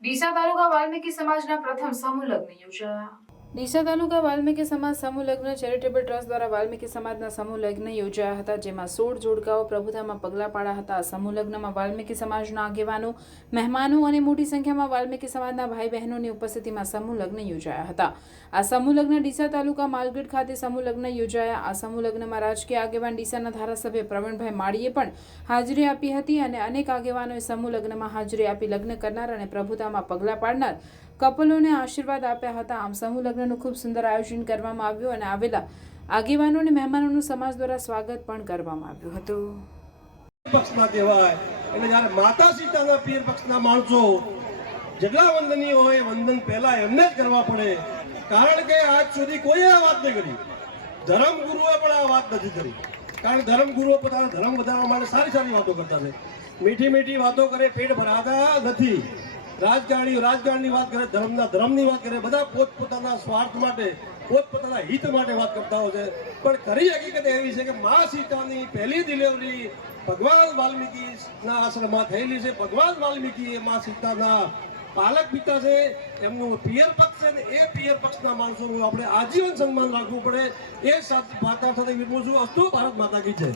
ડીસા તાલુકા વાલ્મીકી સમાજના પ્રથમ સમૂહ લગ્ન યોજાયા. ડીસા તાલુકા વાલ્મીકી સમાજ સમૂહ લગ્ન ચેરિટેબલ ટ્રસ્ટ દ્વારા વાલ્મીકી સમાજના સમૂહ લગ્ન યોજાયા હતા, જેમાં સોળ જોડકાઓ પ્રભુતામાં પગલાં પાડ્યા હતા. સમૂહ લગ્નમાં વાલ્મીકી સમાજના આગેવાનો, મહેમાનો અને મોટી સંખ્યામાં વાલ્મીકી સમાજના ભાઈ બહેનોની ઉપસ્થિતિમાં સમૂહ લગ્ન યોજાયા હતા. આ સમૂહ લગ્ન ડીસા તાલુકા માલગઢ ખાતે સમૂહ લગ્ન યોજાયા. આ સમૂહ લગ્નમાં રાજકીય આગેવાન ડીસાના ધારાસભ્ય પ્રવીણભાઈ માળીએ પણ હાજરી આપી હતી અને અનેક આગેવાનોએ સમૂહ લગ્નમાં હાજરી આપી લગ્ન કરનાર અને પ્રભુતામાં પગલાં પાડનાર કપલોને આશીર્વાદ આપ્યા હતા. આમ સમૂહ લગ્નનું ખૂબ સુંદર આયોજન કરવામાં આવ્યું અને આવેલા આગેવાનો અને મહેમાનોનું સમાજ દ્વારા સ્વાગત પણ કરવામાં આવ્યું હતું. પક્ષમાં કહેવાય. એટલે જ્યારે માતા સીતાના પીર પક્ષના માણસો જેટલા વંદનીય હોય, વંદન પહેલા એમને જ કરવા પડે. કારણ કે આજ સુધી કોઈએ આ વાત નહીં કરી. ધર્મગુરુએ પણ આ વાત નથી કરી. કારણ કે ધર્મ ગુરુઓ પોતાના ધર્મ વધારવા માટે સારી સારી વાતો કરતા છે. મીઠી મીઠી વાતો કરે, પેટ ભરાતા નથી. રાજકારણીઓ રાજકારણની વાત કરે, ધર્મના ધર્મની વાત કરે, બધા પોતપોતાના સ્વાર્થ માટે, પોતપોતાના હિત માટે વાત કરતા હોય છે. પણ ખરી હકીકત એવી છે કે મા સીતાની પહેલી ડિલિવરી ભગવાન વાલ્મીકીના આશ્રમમાં થયેલી છે. ભગવાન વાલ્મીકી એ મા સીતાના પાલક પિતા છે. એમનું પિયર પક્ષ છે ને એ પિયર પક્ષના માણસોનું આપણે આજીવન સન્માન રાખવું પડે. એ સાથે માતા સાથે વિરમું છું. અસ્તુ ભારત માતા કી જય.